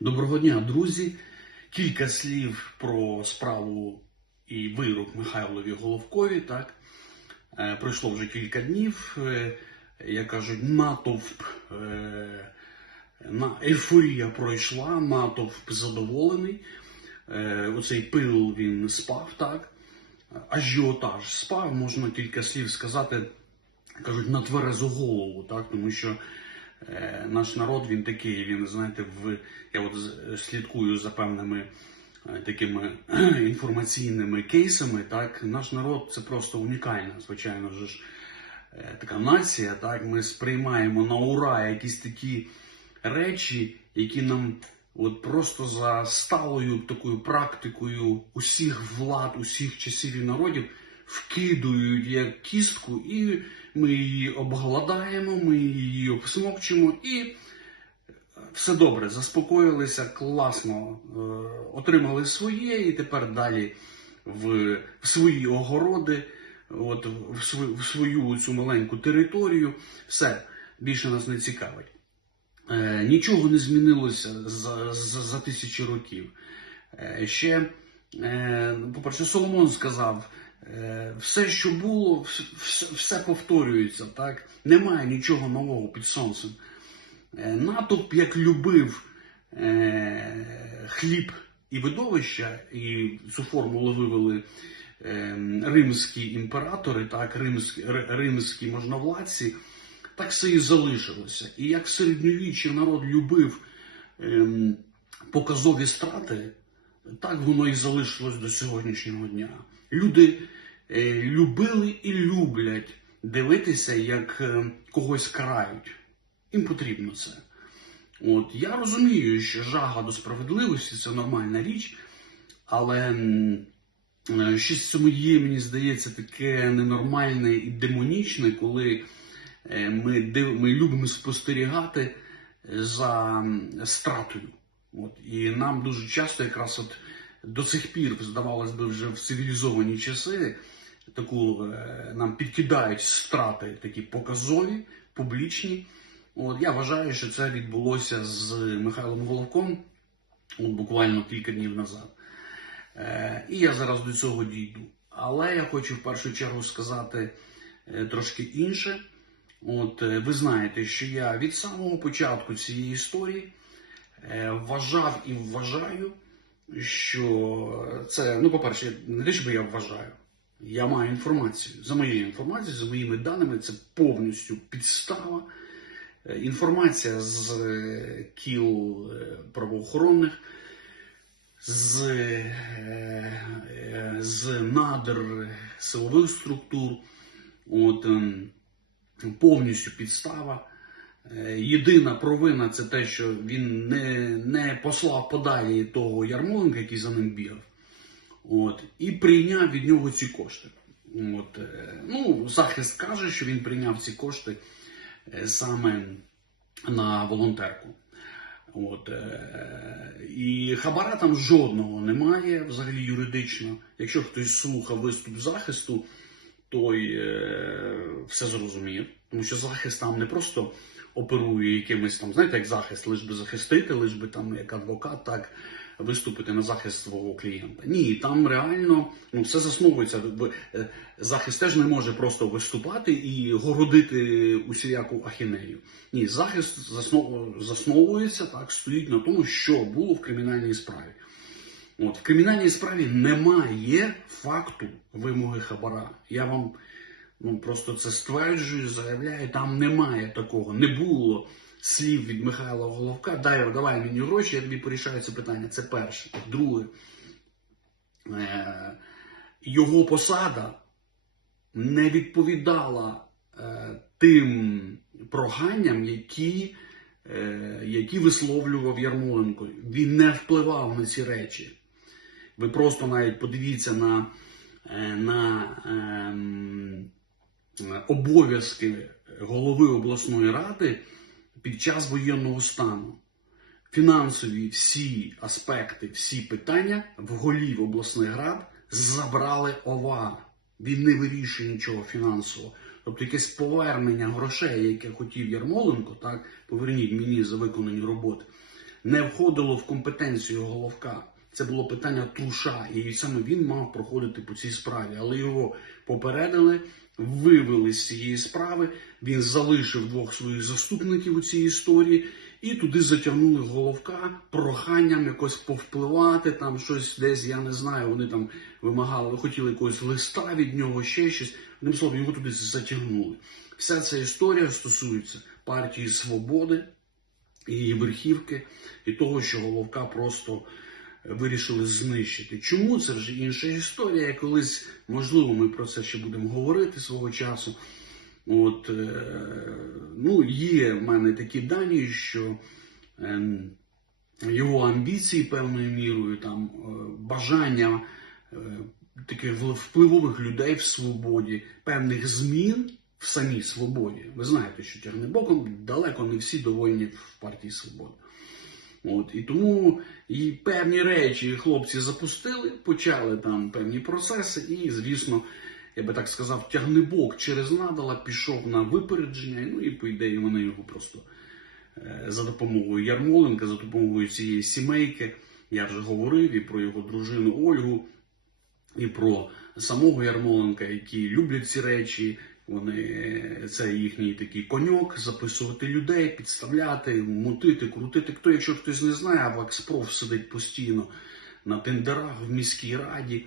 Доброго дня, друзі. Кілька слів про справу і вирок Михайлові Головкові. Так Е, пройшло вже кілька днів. Е, Як кажуть, натовп е, на ейфорія пройшла, натовп задоволений. Оцей пил він спав, так. Ажіотаж спав, можна кілька слів сказати, кажуть, на тверезу голову, так, тому що наш народ він такий, він, знаєте, в я от слідкую за певними е, такими інформаційними кейсами. Так, наш народ це просто унікальна, звичайно ж, е, така нація. Так, ми сприймаємо на ура якісь такі речі, які нам от просто за сталою такою практикою усіх влад, усіх часів і народів вкидують як кістку, і ми її обгладаємо, ми її обсмокчимо і все добре, заспокоїлися, класно, е, отримали своє, і тепер далі в, свої огороди, от, в, свою, цю маленьку територію. Все, більше нас не цікавить. Е, нічого не змінилося за, за, за тисячі років. Е, ще, е, по-перше, Соломон сказав, е, все, що було, все, все повторюється. Так? Немає нічого нового під сонцем. Е, Натовп як любив е, хліб і видовища, і цю формулу вивели е, римські імператори, так, римські, римські можновладці, так все і залишилося. І як середньовіччя народ любив ем, показові страти, так воно і залишилось до сьогоднішнього дня. Люди е, любили і люблять дивитися, як е, когось карають. Їм потрібно це. От я розумію, що жага до справедливості це нормальна річ, але е, щось в цьому є, мені здається, таке ненормальне і демонічне, коли ми, див... ми любимо спостерігати за стратою. От, і нам дуже часто якраз от до цих пір, здавалось би, вже в цивілізовані часи, таку е, нам підкидають страти такі показові, публічні. От, я вважаю, що це відбулося з Михайлом Головком от, буквально кілька днів назад. Е, і я зараз до цього дійду. Але я хочу в першу чергу сказати е, трошки інше. От, е, ви знаєте, що я від самого початку цієї історії вважав і вважаю, що це, ну, по-перше, не те, що я вважаю, я маю інформацію. За моєю інформацією, за моїми даними, це повністю підстава. Е, Інформація з е, кіл е, правоохоронних, з, е, е, з надр силових структур, от, ем, повністю підстава. Е, Єдина провина це те, що він не, не послав подалі того Ярмоленка, який за ним бігав, от, і прийняв від нього ці кошти. От, е, ну, захист каже, що він прийняв ці кошти е, саме на волонтерку. От, і хабара там жодного немає, взагалі юридично. Якщо хтось слухав виступ захисту, той все зрозумів. Тому що захист там не просто оперує якимось там, знаєте, як захист, лиш би захистити, лиш би там як адвокат, так виступити на захист свого клієнта. Ні, там реально ну, все засновується. Е, Захист теж не може просто виступати і городити усіяку ахінею. Ні, захист заснов- засновується так, стоїть на тому, що було в кримінальній справі. От, в кримінальній справі немає факту вимоги хабара. Я вам ну, просто це стверджую, заявляю, там немає такого. Не було слів від Михайла Головка. Дай, давай мені гроші, я тобі порішаю це питання. Це перше. Друге, е, його посада не відповідала е, тим проганням, які, е, які висловлював Ярмоленко. Він не впливав на ці речі. Ви просто навіть подивіться на, е, на ем, обов'язки голови обласної ради під час воєнного стану. Фінансові всі аспекти, всі питання в голів обласних рад забрали ОВА. Він не вирішує нічого фінансово. Тобто якесь повернення грошей, яке хотів Ярмоленко, так, поверніть мені за виконані роботи, не входило в компетенцію головка. Це було питання Труша, і саме він мав проходити по цій справі. Але його попередили, вивели з цієї справи. Він залишив двох своїх заступників у цій історії, і туди затягнули головка проханням якось повпливати, там щось десь, я не знаю. Вони там вимагали, хотіли якогось листа від нього, ще щось. Одним словом, його туди затягнули. Вся ця історія стосується партії Свободи, її верхівки і того, що Головка просто вирішили знищити. Чому це вже інша історія? Колись, можливо, ми про це ще будемо говорити свого часу. От, е, ну, є в мене такі дані, що ем, його амбіції певною мірою, там, е, бажання е, таких впливових людей в свободі, певних змін в самій свободі. Ви знаєте, що Тягнебоком далеко не всі довольні в партії Свободи. От, і тому і певні речі хлопці запустили, почали там певні процеси, і, звісно, я би так сказав, тягнебок через надала пішов на випередження. Ну і по ідеї вони його просто е, за допомогою Ярмоленка, за допомогою цієї сімейки. Я вже говорив і про його дружину Ольгу, і про самого Ярмоленка, які люблять ці речі. Вони це їхній такий коньок, записувати людей, підставляти, мутити, крутити. Хто, якщо хтось не знає, Вакспроф сидить постійно на тендерах в міській раді,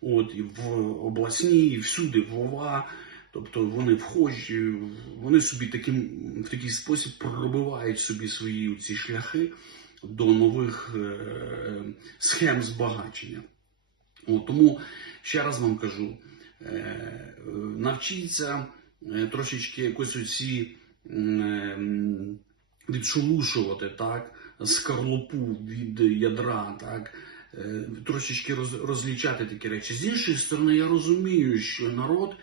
от і в обласній, і всюди в ОВА. Тобто вони вхожі, вони собі таким в такий спосіб пробивають собі свої ці шляхи до нових е, схем збагачення. От, тому ще раз вам кажу: е, навчіться е, трошечки якось оці ем, відшелушувати так, скорлупу від ядра, так, е, трошечки розлічати такі речі. З іншої сторони, я розумію, що народ,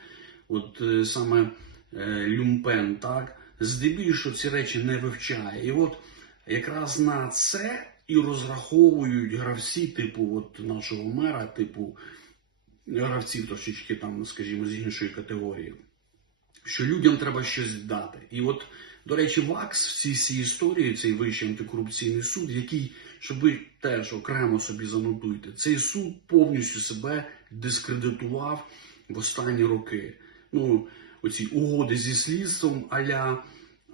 от е, саме е, Люмпен, так, здебільшого ці речі не вивчає. І от якраз на це і розраховують гравці, типу от нашого мера, типу гравців трошечки там, скажімо, з іншої категорії, що людям треба щось дати. І от, до речі, ВАКС в цій всій історії, цей вищий антикорупційний суд, який, щоб ви теж окремо собі занотуйте, цей суд повністю себе дискредитував в останні роки. Ну, оці угоди зі слідством аля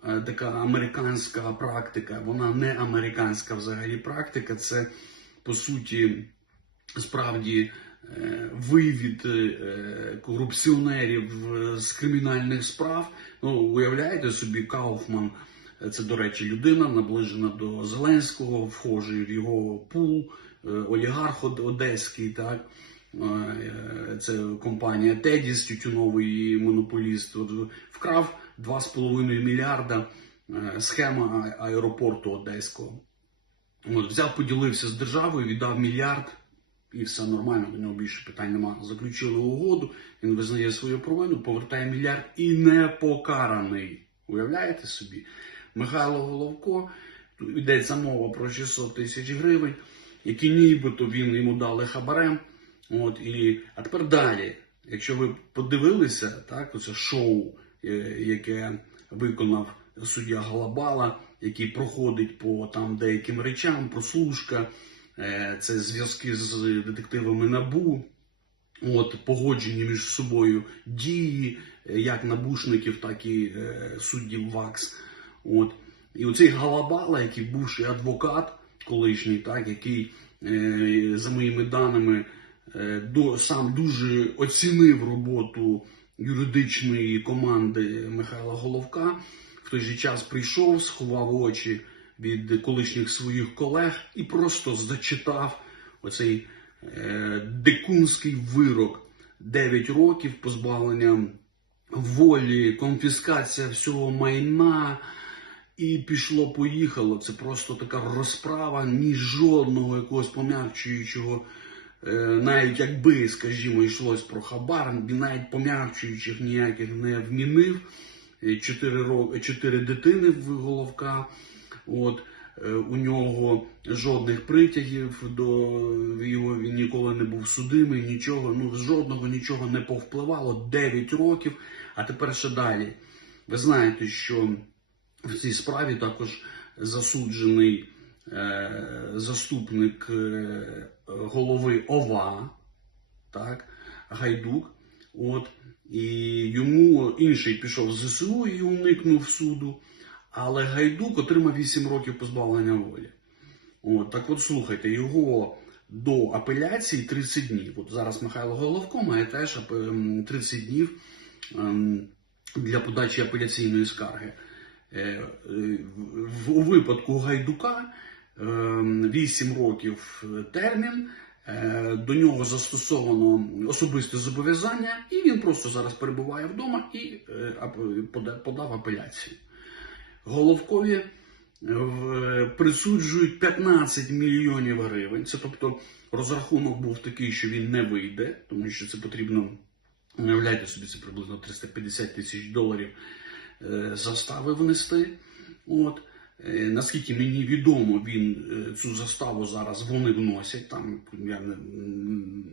е, така американська практика, вона не американська взагалі практика, це по суті справді вивід е, корупціонерів з кримінальних справ. Ну, уявляєте собі, Кауфман, е, це, до речі, людина наближена до Зеленського, вхожий в його пул, е, олігарх одеський, так. Це компанія Тедіс, тютюновий монополіст, вкрав 2,5 мільярда схема аеропорту Одеського. От, взяв, поділився з державою, віддав мільярд, і все нормально, до нього більше питань немає. Заключили угоду, він визнає свою провину, повертає мільярд і не покараний. Уявляєте собі? Михайло Головко, тут йдеться мова про 600 тисяч гривень, які нібито він йому дали хабарем. От, і, а тепер далі. Якщо ви подивилися, так, оце шоу, е, яке виконав суддя Галабала, який проходить по там деяким речам, прослушка, це зв'язки з детективами НАБУ, от, погоджені між собою дії, е, як набушників, так і е, суддів ВАКС. От. І оцей Галабала, який бувший адвокат колишній, так, який, е, за моїми даними, е, до, сам дуже оцінив роботу юридичної команди Михайла Головка. В той же час прийшов, сховав очі від колишніх своїх колег і просто зачитав оцей е, дикунський вирок 9 років позбавлення волі, конфіскація всього майна. І пішло, поїхало. Це просто така розправа, ні жодного якогось пом'якчуючого, е, навіть якби, скажімо, йшлось про хабар, навіть пом'якчуючих ніяких не вмінив. Е, чотири дитини в головка. От, е, у нього жодних притягів до його він ніколи не був судимий, нічого, ну з жодного нічого не повпливало. 9 років, а тепер ще далі. Ви знаєте, що в цій справі також засуджений е, заступник е, голови ОВА, так, Гайдук. От, і йому інший пішов з ЗСУ і уникнув суду. Але Гайдук отримав 8 років позбавлення волі. От, так от слухайте, його до апеляції 30 днів. От зараз Михайло Головко має теж 30 днів ем, для подачі апеляційної скарги. Е, е, У випадку Гайдука ем, 8 років термін. Е, До нього застосовано особисте зобов'язання, і він просто зараз перебуває вдома і подав апеляцію. Головкові е, присуджують 15 мільйонів гривень. Це тобто розрахунок був такий, що він не вийде, тому що це потрібно, уявляйте собі, це приблизно 350 тисяч доларів е, застави внести. От. Е, Наскільки мені відомо, він е, цю заставу зараз вони вносять. Там я не,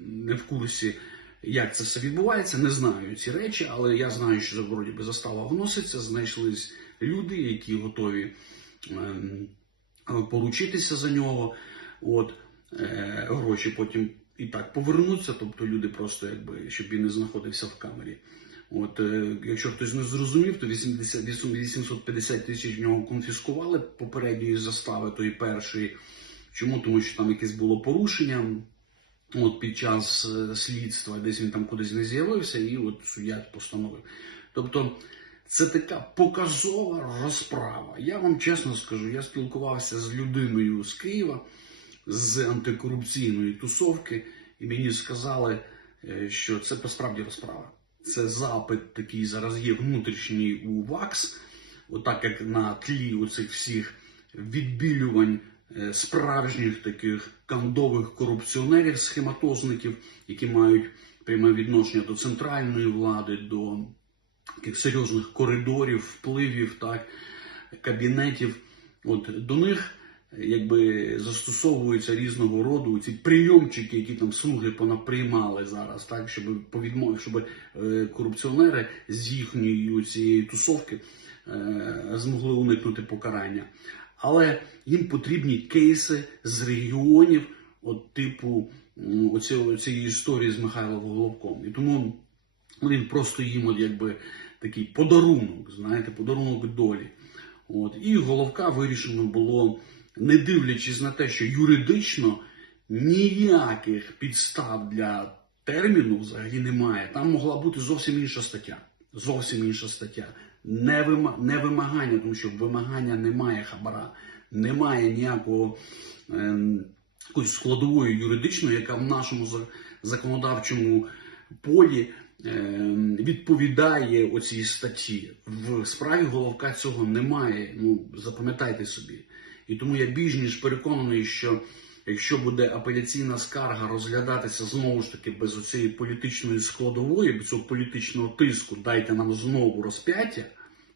не в курсі, як це все відбувається. Не знаю ці речі, але я знаю, що вроді би застава вноситься. Знайшлись люди, які готові ем, поручитися за нього. От е, гроші потім і так повернуться. Тобто люди просто якби щоб він не знаходився в камері. От, е, якщо хтось не зрозумів, то 80, 850 тисяч в нього конфіскували попередньої застави, тої першої. Чому? Тому що там якесь було порушення от, під час е, слідства, десь він там кудись не з'явився, і от суддя постановив. Тобто це така показова розправа. Я вам чесно скажу, я спілкувався з людиною з Києва, з антикорупційної тусовки, і мені сказали, е, що це посправді розправа. Це запит такий зараз є внутрішній у ВАКС, отак як на тлі оцих всіх відбілювань е, справжніх таких кандових корупціонерів, схематозників, які мають пряме відношення до центральної влади, до таких серйозних коридорів, впливів, так, кабінетів. От до них якби застосовуються різного роду ці прийомчики, які там слуги понаприймали зараз, так, щоб повідмов, щоб е, корупціонери з їхньої цієї тусовки е, змогли уникнути покарання. Але їм потрібні кейси з регіонів, от типу цієї історії з Михайлом Головком. І тому він просто їм от якби такий подарунок, знаєте, подарунок долі. От. І Головка вирішено було, не дивлячись на те, що юридично ніяких підстав для терміну взагалі немає. Там могла бути зовсім інша стаття. Зовсім інша стаття. Не, вима... не вимагання, тому що вимагання немає хабара, немає ніякого ем, складової юридичної, яка в нашому законодавчому полі відповідає оцій статті. В справі головка цього немає. Ну запам'ятайте собі. І тому я більш ніж переконаний, що якщо буде апеляційна скарга розглядатися знову ж таки без оцієї політичної складової, без цього політичного тиску, дайте нам знову розп'яття,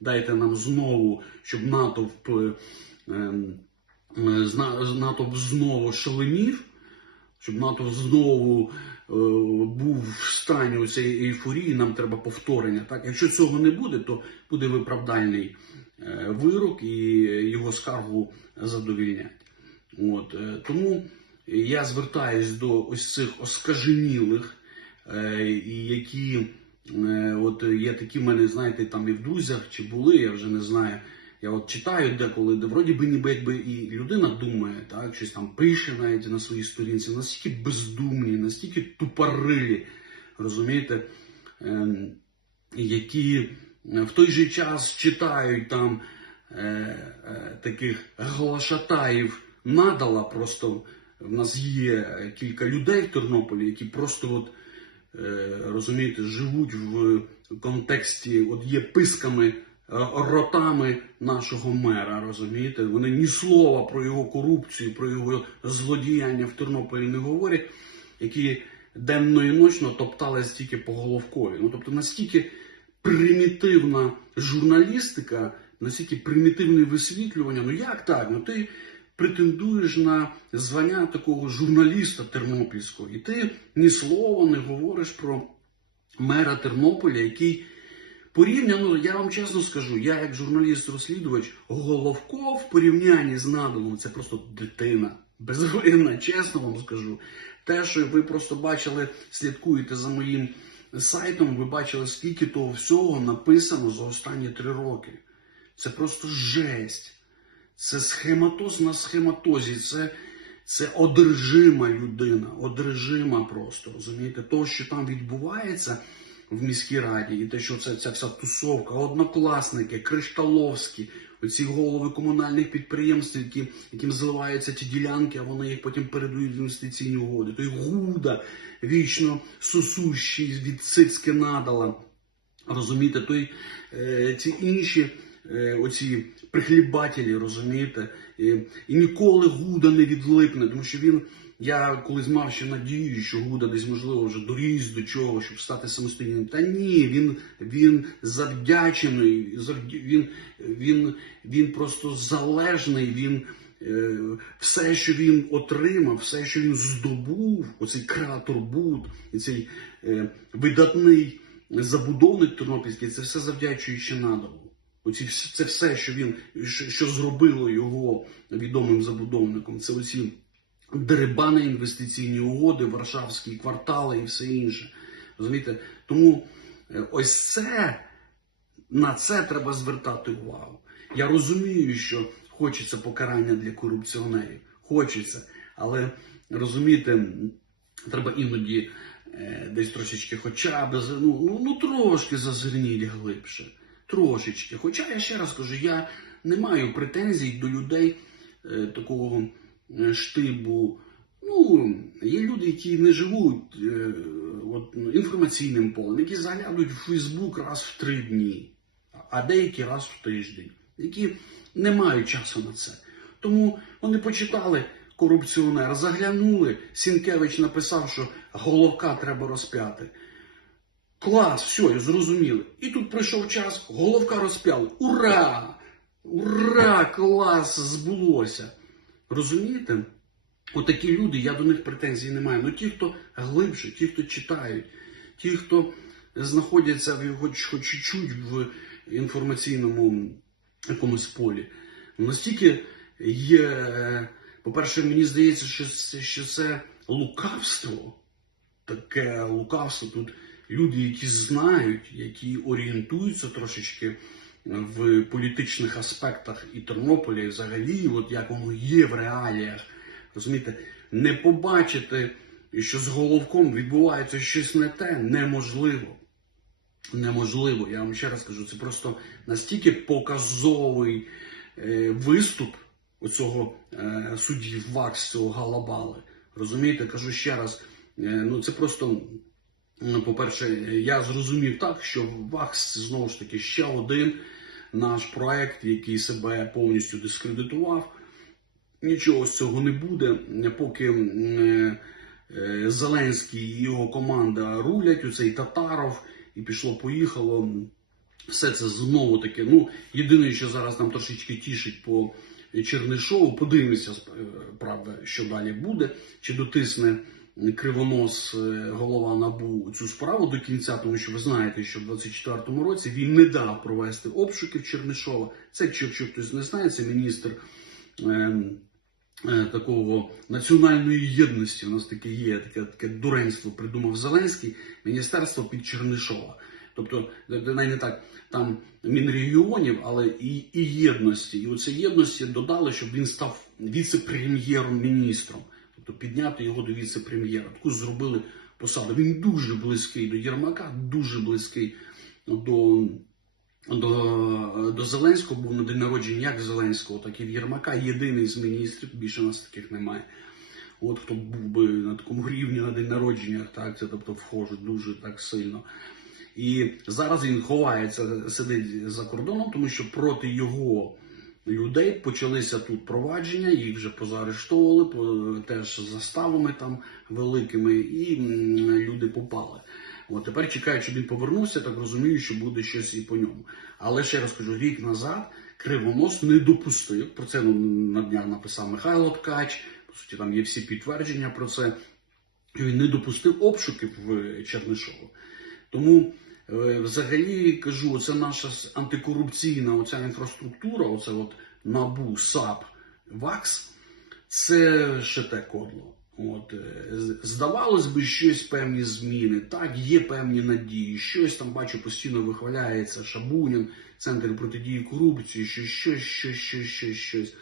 дайте нам знову, щоб натовп, ем, натовп знову шаленів, щоб НАТО знову був в стані цієї ейфорії, нам треба повторення. Так? Якщо цього не буде, то буде виправдальний е, вирок і його скаргу задовільнять. От, е, тому я звертаюсь до ось цих оскаженілих, е, які е, от є такі в мене, знаєте, там і в друзях чи були, я вже не знаю. Я от читаю деколи, де вроді би ніби якби і людина думає, так, щось там пише навіть на своїй сторінці, настільки бездумні, настільки тупорилі, розумієте, ем, які е, в той же час читають там е, е, таких глашатаїв надала. Просто в нас є кілька людей в Тернополі, які просто от розумієте, живуть в контексті, от є писками, ротами нашого мера. Розумієте, вони ні слова про його корупцію, про його злодіяння в Тернополі не говорять, які денно і ночно топтались тільки по головкові. Ну тобто настільки примітивна журналістика, настільки примітивне висвітлювання. Ну як так? Ну ти претендуєш на звання такого журналіста тернопільського, і ти ні слова не говориш про мера Тернополя, який Порівняно, я вам чесно скажу, я як журналіст-розслідувач, Головко в порівнянні з Надалом це просто дитина. Безвинна, чесно вам скажу. Те, що ви просто бачили, слідкуєте за моїм сайтом, ви бачили, скільки того всього написано за останні три роки. Це просто жесть. Це схематоз на схематозі. Це, це одержима людина, одержима просто. Розумієте, то, що там відбувається в міській раді, і те, що це ця вся тусовка, однокласники, кришталовські, оці голови комунальних підприємств, які, яким зливаються ті ділянки, а вони їх потім передають в інвестиційні угоди. Той гуда вічно сусущий від цицьки надала. Розумієте, той е, ці інші оці прихлібателі, розумієте, і, ніколи Гуда не відлипне, тому що він, я колись мав ще надію, що Гуда десь можливо вже доріс до чого, щоб стати самостійним. Та ні, він, він завдячений, завдя- він, він, він просто залежний, він. е, Все, що він отримав, все, що він здобув, оцей креатор Буд, цей е, видатний забудовник Тернопільський, це все завдячуючи надалу. Оці це все, що він що, зробило його відомим забудовником. Це оці дерибани інвестиційні угоди, Варшавські квартали і все інше. Розумієте? Тому е, ось це на це треба звертати увагу. Я розумію, що хочеться покарання для корупціонерів. Хочеться, але розумієте, треба іноді е, десь трошечки, хоча б ну, ну, ну трошки зазирніть глибше. Трошечки. Хоча я ще раз кажу, я не маю претензій до людей е, такого е, штибу. Ну, є люди, які не живуть е, от, інформаційним полем, які заглядують в Фейсбук раз в три дні, а деякі раз в тиждень, які не мають часу на це. Тому вони почитали корупціонер, заглянули. Сінкевич написав, що головка треба розп'яти. Клас, все, зрозуміли. І тут прийшов час, головка розп'яли. Ура! Ура! Клас! Збулося. Розумієте? Отакі люди, я до них претензій не маю. Ну ті, хто глибше, ті, хто читають, ті, хто знаходяться в хоч, хоч чуть-чуть в інформаційному якомусь полі. Настільки є, по-перше, мені здається, що це, що це лукавство. Таке лукавство. Тут люди, які знають, які орієнтуються трошечки в політичних аспектах і Тернополя, і взагалі, от як воно є в реаліях. Розумієте, не побачити, що з головком відбувається щось не те, неможливо. Неможливо. Я вам ще раз кажу, це просто настільки показовий е, виступ оцього е, судді Вакс, цього Галабали. Розумієте, кажу ще раз, е, ну це просто, ну, по-перше, я зрозумів так, що Вакс це знову ж таки ще один наш проект, який себе повністю дискредитував. Нічого з цього не буде, поки е, е, Зеленський і його команда рулять, оцей Татаров, і пішло-поїхало. Все це знову таки. Ну, єдине, що зараз нам трошечки тішить по Чернишову, подивимося, е, правда, що далі буде, чи дотисне кривонос е, голова НАБУ цю справу до кінця, тому що ви знаєте, що в 24-му році він не дав провести обшуки в Чернишова. Це, якщо хтось не знає, це міністр. ем, е, такого національної єдності. У нас таке є таке, таке дуренство придумав Зеленський, міністерство під Чернишова. Тобто, навіть не так, там мінрегіонів, але і, і єдності. І оце єдності додали, щоб він став віце-прем'єром-міністром. Тобто підняти його до віце-прем'єра. Таку зробили посаду. Він дуже близький до Єрмака, дуже близький до до, до Зеленського був на день народження як Зеленського, так і в Єрмака. Єдиний з міністрів, більше нас таких немає. От хто був би на такому рівні на день народження, так це тобто вхоже дуже так сильно. І зараз він ховається, сидить за кордоном, тому що проти його людей почалися тут провадження, їх вже позаарештовували, теж заставами там великими, і люди попали. От тепер чекають, щоб він повернувся, так розумію, що буде щось і по ньому. Але ще раз кажу, рік назад Кривонос не допустив. Про це ну, на днях написав Михайло Ткач. По суті, там є всі підтвердження про це. Він не допустив обшуків в Чернишово. Тому Взагалі кажу, це наша антикорупційна оця інфраструктура, оце от НАБУ, САП, ВАКС, це ще те кодло. От, е, здавалось би, щось певні зміни. Так, є певні надії. Щось там бачу, постійно вихваляється Шабунін, Центр протидії корупції, що щось, щось, щось, щось, щось.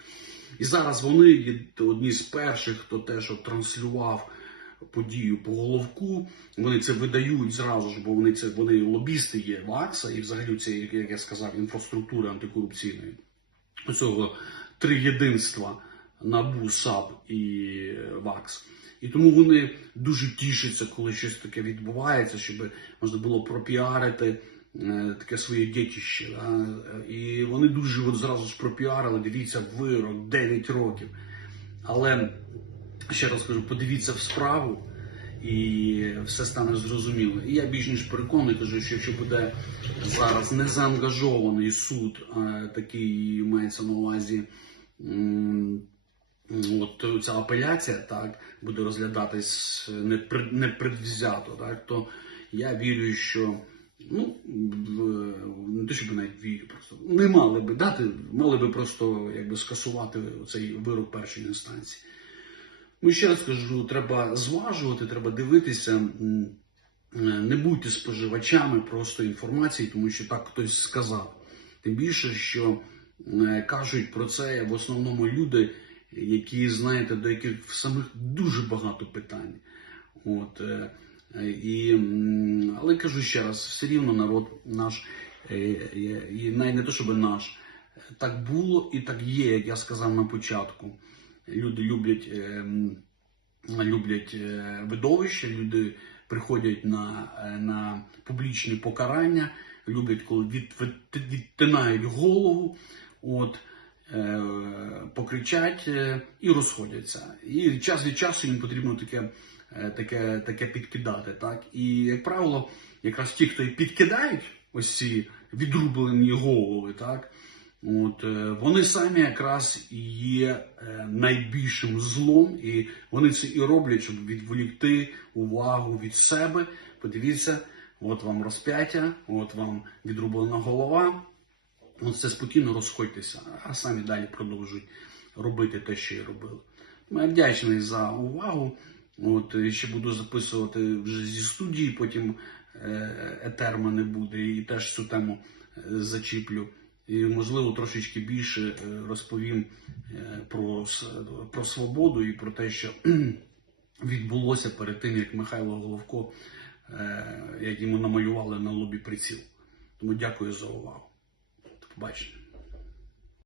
І зараз вони є одні з перших, хто те, що транслював подію по головку. Вони це видають зразу ж, бо вони це вони лобісти є ВАКСа і взагалі це, як я сказав, інфраструктури антикорупційної. Оцього три єдинства НАБУ, САП і ВАКС. І тому вони дуже тішаться, коли щось таке відбувається, щоб можна було пропіарити е, таке своє дітище. Да? І вони дуже от зразу ж пропіарили, дивіться, вирок 9 років. Але ще раз кажу, подивіться в справу, і все стане зрозуміло. І я більш ніж переконаний, кажу, що якщо буде зараз незаангажований суд, е, такий мається на увазі. От ця апеляція так буде розглядатись непред- непредвзято, так то я вірю, що ну не те, щоб навіть вірю, просто не мали би дати, мали би просто якби скасувати цей вирок першої інстанції. Ну, ще раз кажу, треба зважувати, треба дивитися. е, Не будьте споживачами просто інформації, тому що так хтось сказав. Тим більше, що е, кажуть про це в основному люди, які знаєте, до яких в самих дуже багато питань. От, е, і, але кажу ще раз, все рівно народ наш, і не то, щоб наш, так було і так є, як я сказав на початку. Люди люблять, е, люблять е, видовище, люди приходять на, е, на публічні покарання, люблять, коли від, від, відтинають голову, от, е, покричать і розходяться. І час від часу їм потрібно таке, таке, таке підкидати. Так? І, як правило, якраз ті, хто підкидають ось ці відрублені голови, так? От, вони самі якраз і є найбільшим злом, і вони це і роблять, щоб відволікти увагу від себе. Подивіться, от вам розп'яття, от вам відрублена голова. От це спокійно розходьтеся, а самі далі продовжують робити те, що і робили. Я вдячний за увагу. От ще буду записувати вже зі студії, потім е, етер мене буде і теж цю тему е, зачіплю. І, можливо, трошечки більше е, розповім е, про, про свободу і про те, що відбулося перед тим, як Михайло Головко, е, як йому намалювали на лобі приціл. Тому дякую за увагу. До побачення.